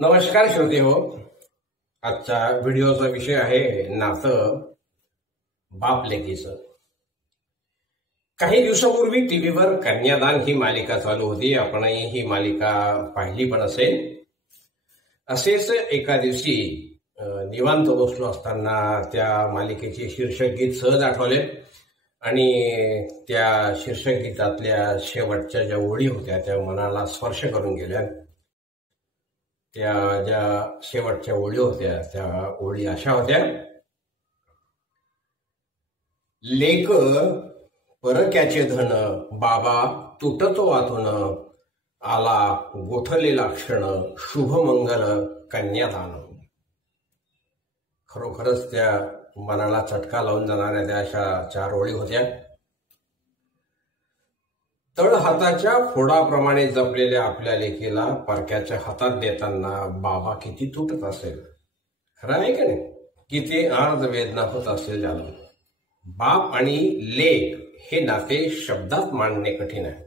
नमस्कार श्रोते हो. आजचा व्हिडिओचा विषय आहे नातं बाप लेकीचं. काही दिवसापूर्वी टीव्हीवर कन्यादान ही मालिका चालू होती. आपणही ही मालिका पाहिली पण असेल. असेच एका दिवशी निवांत बसलो असताना त्या मालिकेचे शीर्षक गीत सहज आठवले आणि त्या शीर्षक गीतातल्या शेवटच्या ज्या ओळी होत्या त्या मनाला स्पर्श करून गेल्या. त्या ज्या शेवटच्या ओळी होत्या त्या ओळी अशा होत्या. लेक परक्याचे धन, बाबा तुटतो वातून, आला गोठलेला क्षण, शुभमंगल कन्यादान. खरोखरच त्या मनाला चटका लावून जाणाऱ्या त्या अशा चार ओळी होत्या. तळ हाताच्या फोडाप्रमाणे जपलेल्या आपल्या लेकीला परक्याच्या हातात देताना बाबा किती तुटत असेल. खरं आहे का नाही? किती अर्ध वेदना होत असेल जाणून. बाप आणि लेक हे नाते शब्दात मांडणे कठीण आहे.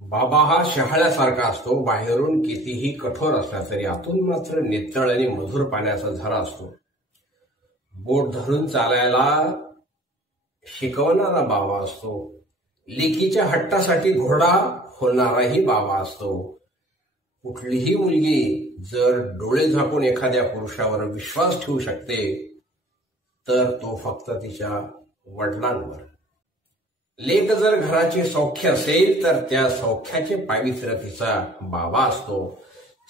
बाबा हा शहाळ्यासारखा असतो. बाहेरून कितीही कठोर असला तरी आतून मात्र नितळ आणि मधुर पाण्याचा झरा असतो. बोट धरून चालायला शिकवणारा बाबा असतो. लेकीच्या हट्टासाठी घोडा होणाराही बाबा असतो. कुठलीही मुलगी जर डोळे झाकून एखाद्या पुरुषावर विश्वास ठेवू शकते तर तो फक्त तिच्या वडिलांवर. लेक जर घराचे सौख्य असेल तर त्या सौख्याचे पावित्र्य तिचा बाबा असतो.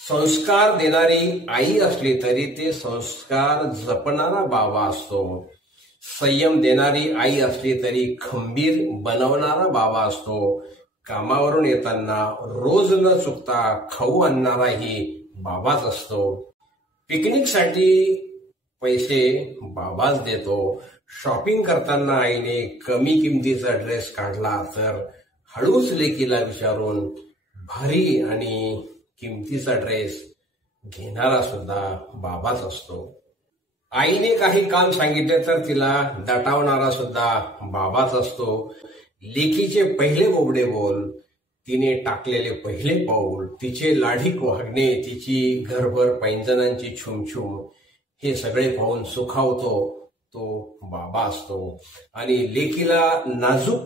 संस्कार देणारी आई असली तरी ते संस्कार जपणारा बाबा असतो. संयम देणारी आई असली तरी खंबीर बनवणारा बाबा असतो. कामावरून येताना रोज न चुकता खाऊ आणणाराही बाबाच असतो. पिकनिकसाठी पैसे बाबाच देतो. शॉपिंग करताना आईने कमी किमतीचा ड्रेस काढला तर हळूच लेकीला विचारून भारी आणि किमतीचा ड्रेस घेणारा सुद्धा बाबाच असतो. आईने काही काम सांगितले तर तिला दटावणारा सुद्धा बाबाच असतो. लेकीचे पहिले बोबडे बोल, तिने टाकलेले पहिले पाऊल, तिचे लाढीक वागणे, तिची घरभर पैंजणांची छुमछुम हे सगळे पाहून सुखावतो तो बाबा असतो. आणि लेकीला नाजूक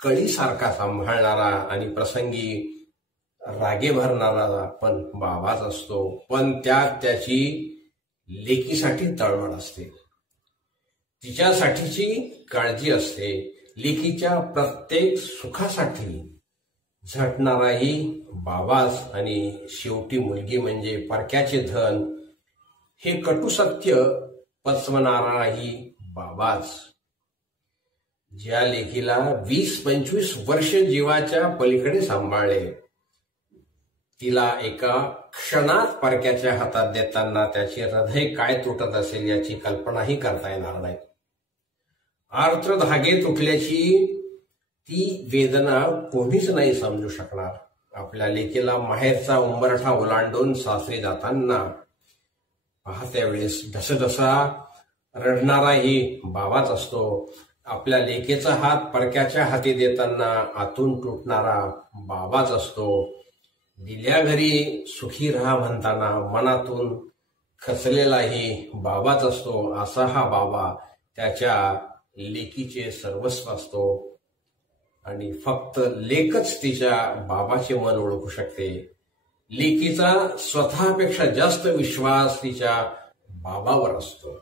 कळीसारखा सांभाळणारा आणि प्रसंगी रागे भरणारा पण बाबाच असतो. पण त्यात त्याची लेकीसाठी तळमळ असते. तिच्यासाठीची काळजी असते. लेकीच्या प्रत्येक सुखासाठी झटणाराही बाबाच. आणि शेवटी मुलगी म्हणजे परक्याचे धन हे कटू सत्य पचवणाराही बाबाच. ज्या लेकीला 20-25 वर्ष जीवाच्या पलीकडे सांभाळले तिला एका क्षणात परक्याच्या हातात देताना त्याचे हृदय काय तुटत असेल याची कल्पनाही करता येणार नाही. आर्द्र धागे तुटल्याची ती वेदना कोणीच नाही समजू शकणार. आपल्या लेकीला माहेरचा उंबरठा ओलांडून सासरी जाताना पाहत्या वेळेस ढसढसा रडणाराही बाबाच असतो. आपल्या लेकीचा हात परक्याच्या हाती देताना आतून तुटणारा बाबाच असतो. दिल्या घरी सुखी राहा म्हणताना मनातून खचलेलाही बाबाच असतो. असा हा बाबा त्याच्या लेकीचे सर्वस्व असतो. आणि फक्त लेकच तिच्या बाबाचे मन ओळखू शकते. लेकीचा स्वतःपेक्षा जास्त विश्वास तिच्या बाबावर असतो.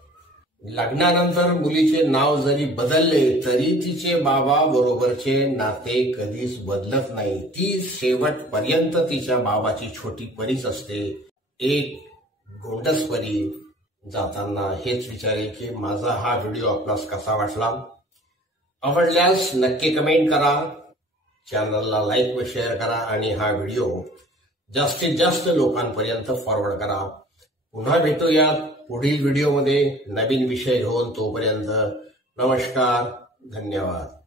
लग्नानंतर मुलीचे नाव जरी बदलले तरी तिचे बाबा बरोबरचे नाते कधीच बदलत नाही. ती शेवटपर्यंत तिच्या बाबाची छोटी परीच असते. एक गोंडस परी. जाताना हेच विचारेल की माझा हा व्हिडिओ आपणास कसा वाटला. आवडल्यास नक्की कमेंट करा, चॅनलला लाईक व शेअर करा आणि हा व्हिडिओ जास्तीत जास्त लोकांपर्यंत फॉरवर्ड करा. पुन्हा भेटूयात पुढील व्हिडिओमध्ये नवीन विषय घेऊन. तोपर्यंत नमस्कार, धन्यवाद.